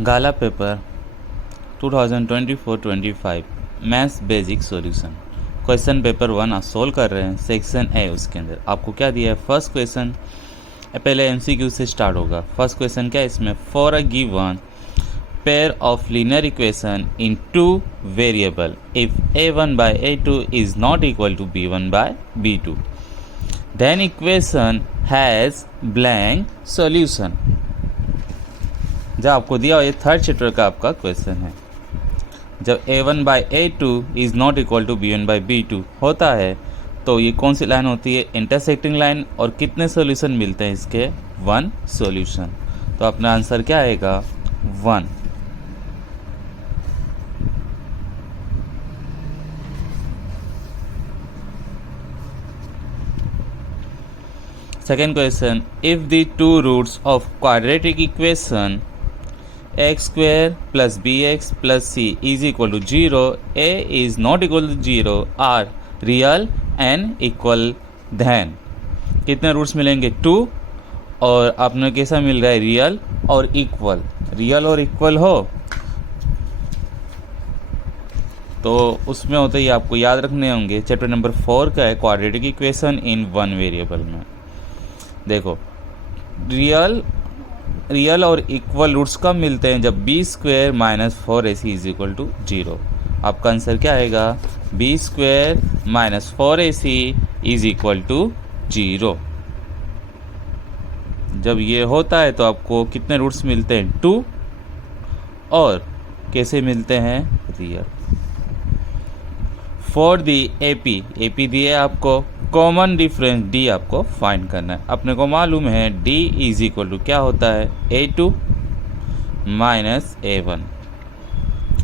गाला paper 2024-25 maths basic solution question paper 1 आप solve कर रहे हैं। सेक्शन ए उसके अंदर आपको क्या दिया है। फर्स्ट क्वेश्चन पहले एमसीक्यू से स्टार्ट होगा। फर्स्ट क्वेश्चन क्या है इसमें, for a given pair of linear equation in two variable if a1 by a2 is not equal to b1 by b2 then equation has blank solution। जब आपको दिया हो, ये थर्ड चैप्टर का आपका क्वेश्चन है। जब a1 by a2 is not equal to b1 by b2 होता है तो ये कौन सी लाइन होती है, इंटरसेक्टिंग लाइन। और कितने सॉल्यूशन मिलते हैं इसके, 1 सॉल्यूशन। तो अपना आंसर क्या आएगा, 1। Second question, if the two roots of quadratic equation X square plus B X plus C is equal to 0, A is not equal to 0 are real and equal, then कितने roots मिलेंगे, 2। और आपने कैसा मिल रहा है, real और equal. Real और equal हो तो उसमें होते ही आपको याद रखने होंगे। चैप्टर नंबर 4 का है क्वाड्रेटिक इक्वेशन इन 1 वेरिएबल में। देखो रियल और इक्वल रूट्स कब मिलते हैं, जब B square minus 4ac is equal to 0। आपका आंसर क्या आएगा, B square minus 4ac is equal to 0। जब ये होता है तो आपको कितने रूट्स मिलते हैं, 2। और कैसे मिलते हैं, रियल। फॉर दी एपी दिए आपको, कॉमन डिफरेंस डी आपको फाइंड करना है। अपने को मालूम है डी इज इक्वल टू क्या होता है, a2 माइनस a1।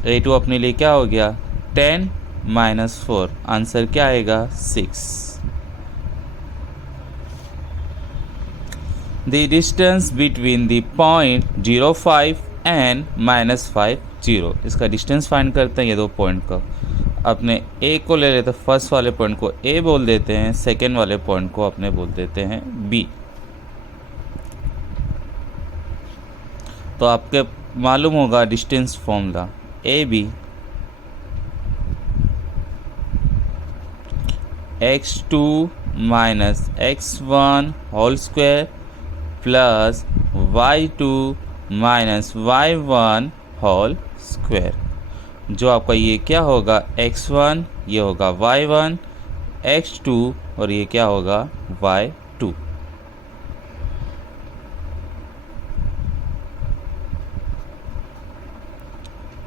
a2 अपने लिए क्या हो गया, 10 माइनस 4। आंसर क्या आएगा, 6। The distance between the point 0,5 and -5 0। इसका डिस्टेंस फाइंड करते हैं ये दो पॉइंट का। अपने ए को ले लेते हैं, फर्स्ट वाले पॉइंट को ए बोल देते हैं, सेकेंड वाले पॉइंट को अपने बोल देते हैं बी। तो आपके मालूम होगा distance formula, A B x2 minus x1 whole square plus y2 minus y1 whole square. जो आपका ये क्या होगा, x1, ये होगा y1, x2 और ये क्या होगा, y2।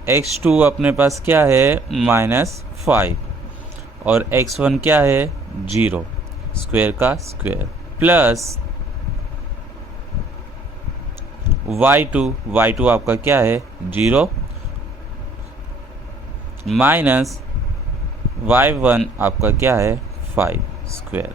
x2 अपने पास क्या है, -5 और x1 क्या है, 0 स्क्वायर का स्क्वायर प्लस y2 आपका क्या है, 0 माइनस y1 आपका क्या है, 5 स्क्वायर।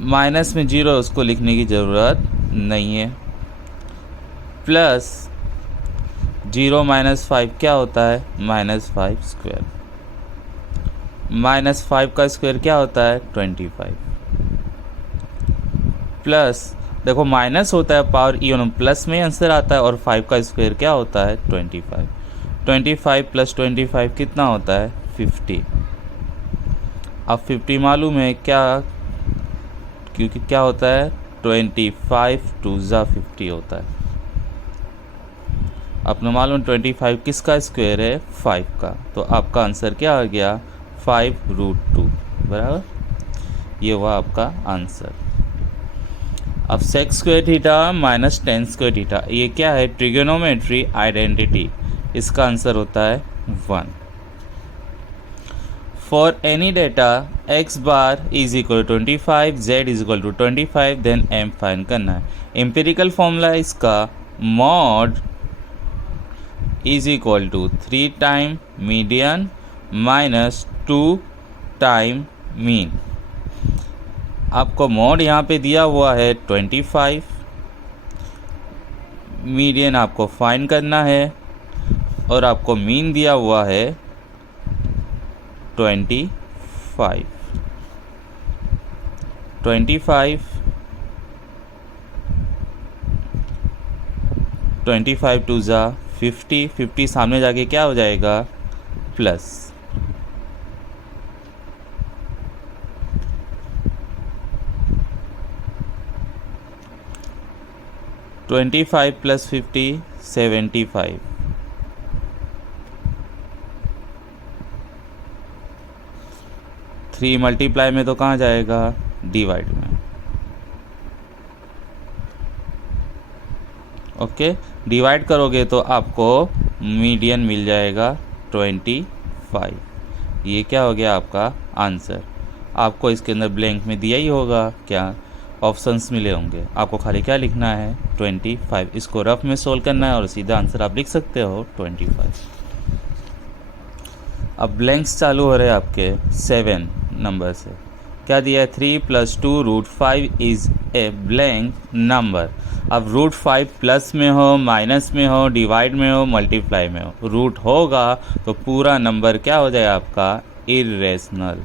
माइनस में 0 उसको लिखने की ज़रूरत नहीं है। प्लस 0 माइनस 5 क्या होता है, -5 स्क्वायर। -5 का स्क्वायर क्या होता है, 25। प्लस देखो माइनस होता है पावर इवन, प्लस में आंसर आता है। और 5 का स्क्वायर क्या होता है, 25। 25 प्लस 25 कितना होता है, 50। अब 50 मालूम है क्या, क्योंकि क्या होता है, 25 2 ज़ा 50 होता है। अपने मालूम 25 किसका स्क्वायर है, 5 का। तो आपका आंसर क्या आ गया, 5√2 बराबर। ये हुआ आपका आंसर। अब sec square theta minus tan square theta, ये क्या है, ट्रिगोनोमेट्री आइडेंटिटी। इसका आंसर होता है 1। For any data x bar is equal to 25, z is equal to 25, then m find करना है। एम्पिरिकल फॉर्मूला है इसका, mode is equal to 3 time median minus 2 time mean. आपको मॉड यहाँ पे दिया हुआ है 25, मीडियन आपको फाइंड करना है और आपको मीन दिया हुआ है 25 25 25 टू ज़ा 50 50 सामने जाके क्या हो जाएगा प्लस 25 प्लस 50 75 3 मल्टीप्लाई में तो कहाँ जाएगा डिवाइड में। ओके डिवाइड करोगे तो आपको मीडियन मिल जाएगा 25। ये क्या हो गया आपका आंसर। आपको इसके अंदर ब्लैंक में दिया ही होगा क्या ऑप्शंस मिले होंगे, आपको खाली क्या लिखना है 25। इसको रफ में सोल्व करना है और सीधा आंसर आप लिख सकते हो 25। अब ब्लैंक्स चालू हो रहे हैं आपके 7 नंबर से। क्या दिया है 3 + 2√5 इज ए ब्लैंक नंबर। अब √5 प्लस में हो माइनस में हो डिवाइड में हो मल्टीप्लाई में हो, रूट होगा तो पूरा नंबर क्या हो जाएगा आपका irrational.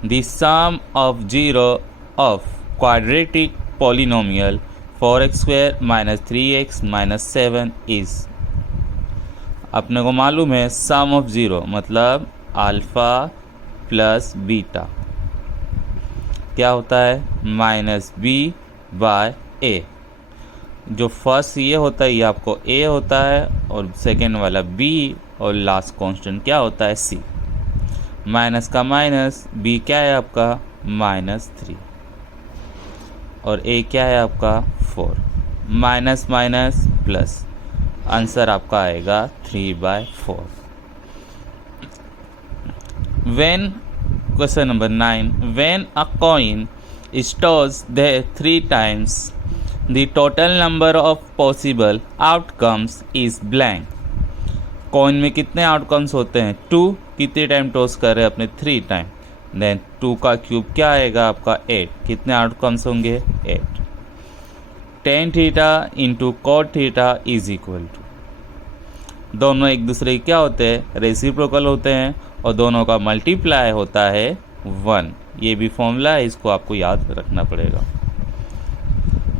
The sum of 0 of quadratic polynomial 4x² - 3x - 7 is। अपने को मालूम है सम ऑफ 0 मतलब अल्फ़ा प्लस बीटा क्या होता है -b/a। जो फर्स्ट ये होता है ये आपको a होता है और सेकेंड वाला b और लास्ट कांस्टेंट क्या होता है c। माइनस का माइनस b क्या है आपका -3 और a क्या है आपका 4। माइनस माइनस प्लस आंसर आपका आएगा 3/4। When question number 9 when a coin is tossed there 3 times the total number of possible outcomes is blank। Coin में कितने आउटकम्स होते हैं 2। कितने टाइम टॉस कर रहे हैं अपने 3 टाइम। देन 2 का क्यूब क्या आएगा आपका 8। कितने आउटकम्स होंगे 8। tan theta into cot theta is equal to दोनों एक दूसरे के क्या होते हैं रेसिप्रोकल होते हैं और दोनों का मल्टीप्लाई होता है 1। ये भी फॉर्मूला है, इसको आपको याद रखना पड़ेगा।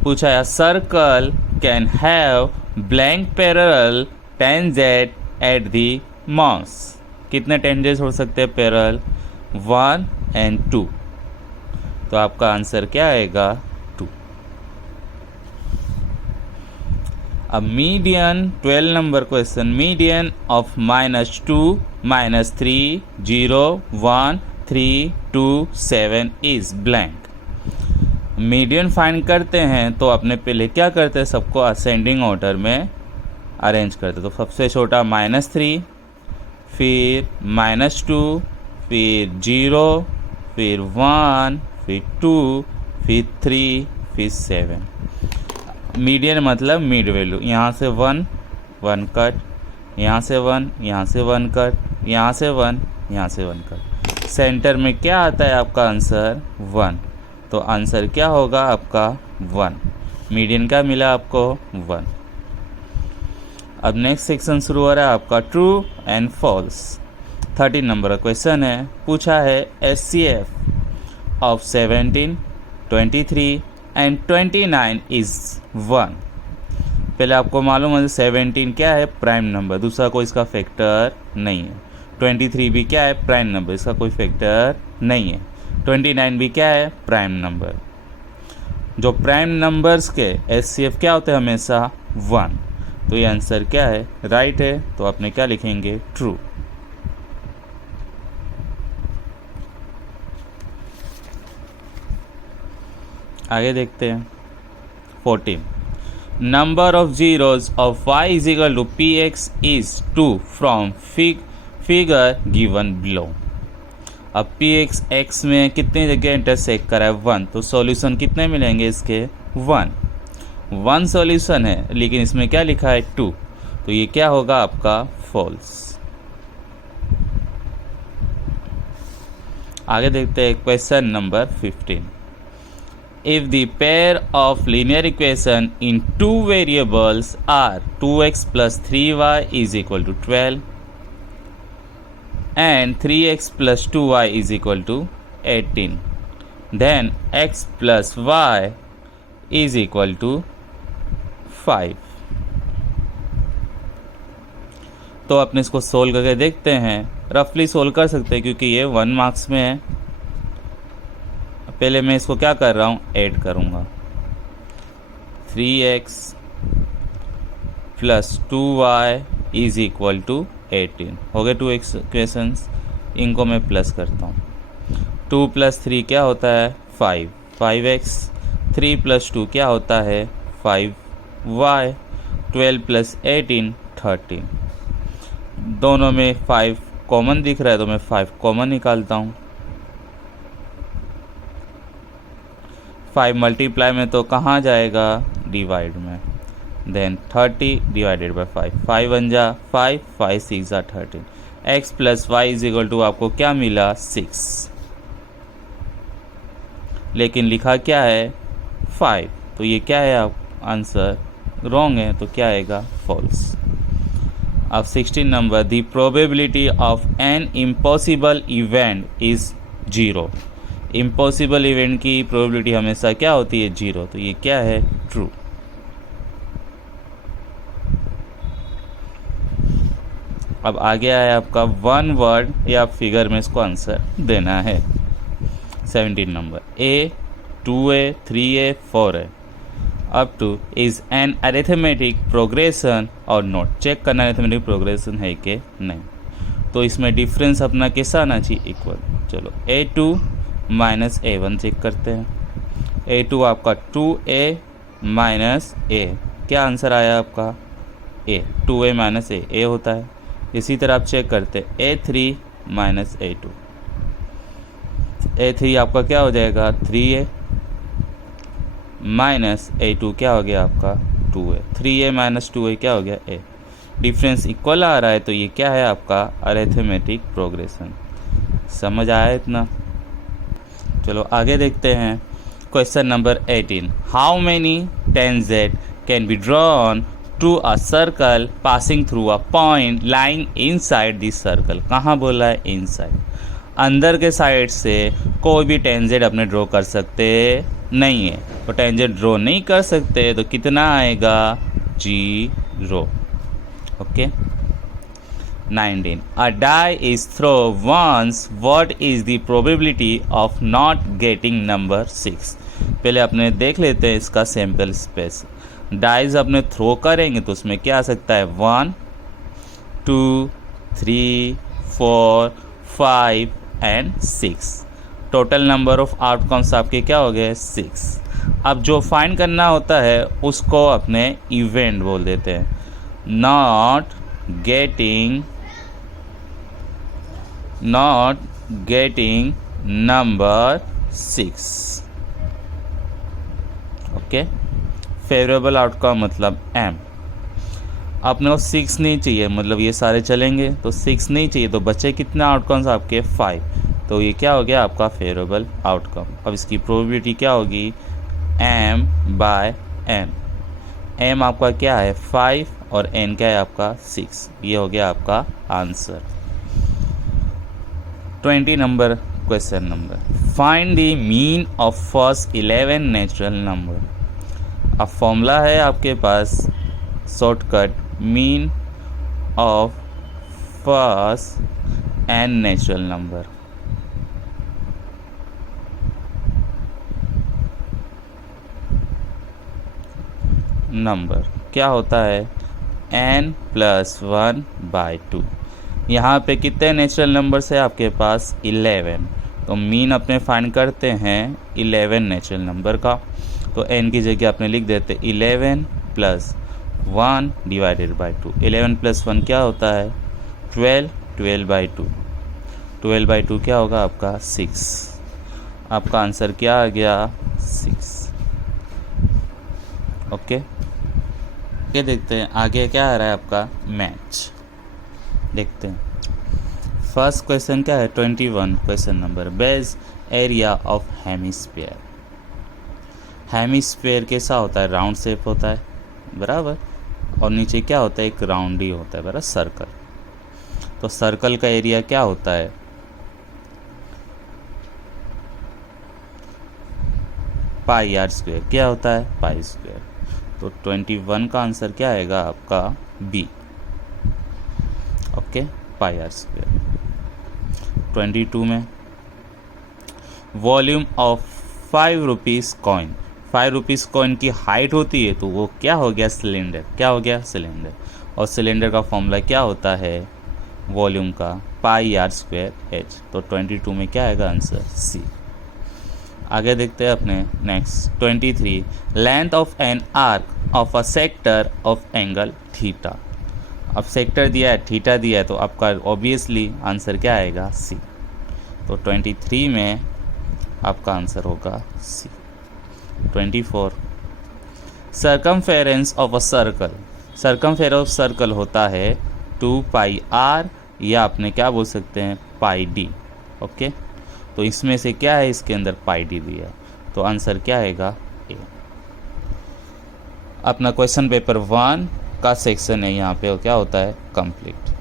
पूछा है circle can have blank parallel tangent at the mouse. कितने टेंजेंट्स हो सकते हैं पैरेलल 1 and 2। तो आपका आंसर क्या आएगा 2। अब median 12 number question median of -2 -3 0 1 3 2 7 is blank. Median find करते हैं तो अपने पहले क्या करते हैं सबको असेंडिंग ऑर्डर में अरेंज करते। तो सबसे छोटा -3 फिर -2 फिर 0 फिर 1 फिर 2 फिर 3 फिर 7। मीडियन मतलब मिड वैल्यू। यहाँ से 1 1 कट, यहाँ से 1 यहाँ से 1 कट, यहाँ से 1 यहाँ से 1 कट। सेंटर में क्या आता है आपका आंसर 1। तो आंसर क्या होगा आपका 1। मीडियन का मिला आपको 1। अब नेक्स्ट सेक्शन शुरू हो रहा है आपका ट्रू एंड फॉल्स। 13 नंबर का क्वेश्चन है। पूछा है HCF ऑफ 17 23 एंड 29 इज 1। पहले आपको मालूम है 17 क्या है प्राइम नंबर, दूसरा कोई इसका फैक्टर नहीं है। 23 भी क्या है प्राइम नंबर, इसका कोई फैक्टर नहीं है। 29 भी क्या है प्राइम नंबर। जो प्राइम नंबर्स के HCF क्या होते हैं हमेशा 1। तो ये आंसर क्या है राइट है। तो आपने क्या लिखेंगे ट्रू। आगे देखते हैं 14 number of zeros of y is equal to px is 2 from figure given below. अब px x में कितनी जगह इंटरसेक्ट करा है 1। तो सॉल्यूशन कितने मिलेंगे इसके 1 सॉल्यूशन है लेकिन इसमें क्या लिखा है 2। तो ये क्या होगा आपका फॉल्स। आगे देखते हैं question number 15 if the pair of linear equation in two variables are 2x plus 3y is equal to 12 and 3x plus 2y is equal to 18, then x plus y is equal to 5. तो अपने इसको solve करके देखते हैं. रफली solve कर सकते हैं क्योंकि ये 1 मार्क्स में है. पहले मैं इसको क्या कर रहा हूँ, ऐड करूँगा. 3x plus 2y is equal to 18. हो गए 2 इक्वेशंस. इनको मैं प्लस करता हूँ. 2 प्लस 3 क्या होता है, 5. 5x. 3 प्लस 2 क्या होता है, 5y. 12 प्लस 18 13. दोनों में 5 कॉमन दिख रहा है तो मैं 5 कॉमन निकालता हूँ. 5 मल्टीप्लाई में तो कहाँ जाएगा, डिवाइड में. Then 30 divided by 5. 5 1 जा 5, 5 6 जा 13. x plus Y is equal to आपको क्या मिला, 6. लेकिन लिखा क्या है, 5. तो ये क्या है, आप आंसर रॉन्ग है. तो क्या आएगा, फॉल्स. अब 16 number, the probability of an impossible event is 0. Impossible event की प्रोबेबिलिटी हमेशा क्या होती है, 0. तो ये क्या है, ट्रू. अब आगे आया आपका 1 वर्ड या फिगर में इसको आंसर देना है. 17 number, a 2a 3a 4a up two is an arithmetic progression और नॉट. चेक करना अरिथमेटिक प्रोग्रेशन है कि नहीं. तो इसमें डिफरेंस अपना कैसा आना चाहिए, इक्वल. चलो a2 माइनस a1 चेक करते हैं. a2 आपका 2a माइनस a, क्या आंसर आया आपका, a. 2a माइनस a होता है. इसी तरह आप चेक करते हैं a3 माइनस a2. a3 आपका क्या हो जाएगा, 3a माइनस a2 क्या हो गया आपका, 2a. 3a माइनस 2a क्या हो गया, a. डिफरेंस इक्वल आ रहा है तो ये क्या है आपका, अरिथमेटिक प्रोग्रेशन. समझ आया इतना. चलो आगे देखते हैं. Question number 18, how many tangent can be drawn to a circle passing through a point lying inside this circle. कहाँ बोला है, इनसाइड. अंदर के साइड से कोई भी टेंजेट अपने ड्रॉ कर सकते नहीं है. तो टेंजेट ड्रॉ नहीं कर सकते तो कितना आएगा, 0. Okay. 19, a die is thrown once, what is the probability of not getting number 6. पहले अपने देख लेते हैं इसका सैम्पल स्पेस. डाइज अपने थ्रो करेंगे तो उसमें क्या आ सकता है, 1 2 3 4 5 and 6. Total number of outcomes आपके क्या हो गए, 6. अब जो फाइंड करना होता है उसको अपने इवेंट बोल देते हैं. Not getting number 6. Okay. Favourable outcome मतलब M. अपने को 6 नहीं चाहिए, मतलब ये सारे चलेंगे तो 6 नहीं चाहिए. तो बचे कितने आउटकम्स आपके, 5. तो ये क्या हो गया आपका फेवरेबल आउटकम. अब इसकी प्रोबेबिलिटी क्या होगी, M बाय N. M आपका क्या है, 5 और N क्या है आपका, 6. ये हो गया आपका answer. 20 number question number, find the mean of first 11 natural number. अब फॉर्मूला है आपके पास shortcut, mean of first N natural number. क्या होता है, n प्लस 1 बाई 2. यहाँ पे कितने नेचुरल नंबर्स है आपके पास, 11. तो मीन अपने फाइंड करते हैं 11 नेचुरल नंबर का. तो n की जगह अपने लिख देते 11 प्लस 1 डिवाइडेड बाई 2. 11 प्लस 1 क्या होता है, 12. 12 बाई 2, 12 बाई 2 क्या होगा आपका, 6. आपका आंसर क्या आ गया, 6. ओके. ये देखते हैं आगे क्या आ रहा है आपका, मैच. देखते हैं. फर्स्ट क्वेश्चन क्या है, 21 question number, base area of hemisphere. Hemisphere कैसा होता है, राउंड शेप होता है, बराबर, और नीचे क्या होता है, एक राउंड ही होता है, बराबर, सर्कल। तो सर्कल का एरिया क्या होता है, पाई आर स्क्वायर, क्या होता है, पाई स्क्वायर। तो 21 का आंसर क्या आएगा आपका, B. Okay, pi R square. 22 में volume of 5 rupees coin, 5 rupees coin की हाइट होती है, तो वो क्या हो गया, सिलेंडर, क्या हो गया, सिलेंडर। और सिलेंडर का फॉर्मूला क्या होता है, वॉल्यूम का, पाई आर स्क्वायर एच। तो 22 में क्या आएगा आंसर, सी। आगे देखते हैं अपने next 23, length of an arc of a sector of angle theta. अब सेक्टर दिया है, थीटा दिया है, तो आपका ऑब्वियसली आंसर क्या आएगा, सी। तो 23 में आपका आंसर होगा सी। 24, circumference of a circle, circumference of circle होता है 2 पाई आर, या आपने क्या बोल सकते हैं, पाई डी। ओके, तो इसमें से क्या है, इसके अंदर पाई डी दिया है, तो आंसर क्या आएगा, ए। अपना क्वेश्चन पेपर 1 का सेक्शन है यहाँ पे क्या होता है, कंप्लीट।